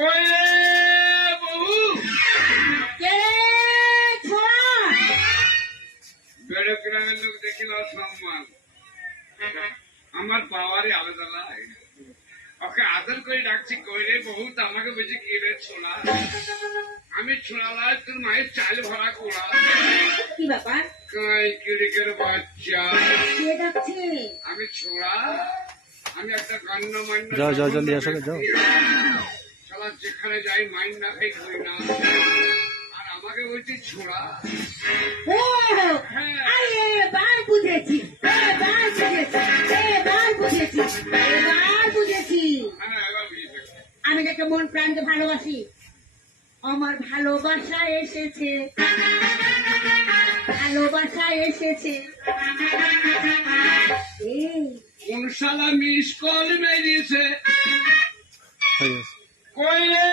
কইলে বহু কে ছোড়া? বেড়ে গ্রামের লোক দেখিল সম্মান আমার পাওয়ারই আলাদা লাই ওকে আদর করে ডাকছি কইলে বহুত আমাকে বুঝি কি রে ছোড়া আমি ছোড়ালাই তোর মায়ের চাল ভরা কোড়া কি ব্যাপার? কাই কিরিকের বাচ্চা কে ডাকছে? আমি ছোড়া আমি একটা গণ্যমান্য যাও যাও জলদি আসো যাও শালা যেখানে যাই মাইন না খাই করি না আর আমাকে বলছি ছোড়া ও আরে এবার বুঝেছি, এবার বুঝেছি। হ্যাঁ এবার বুঝতে আমি যাকে মন প্রাণকে ভালোবাসি, আমার ভালোবাসা এসেছে, ভালোবাসা এসেছে। এই কোন শালা মিস কল মেরিয়েছে হয়ে গেছে। কইলে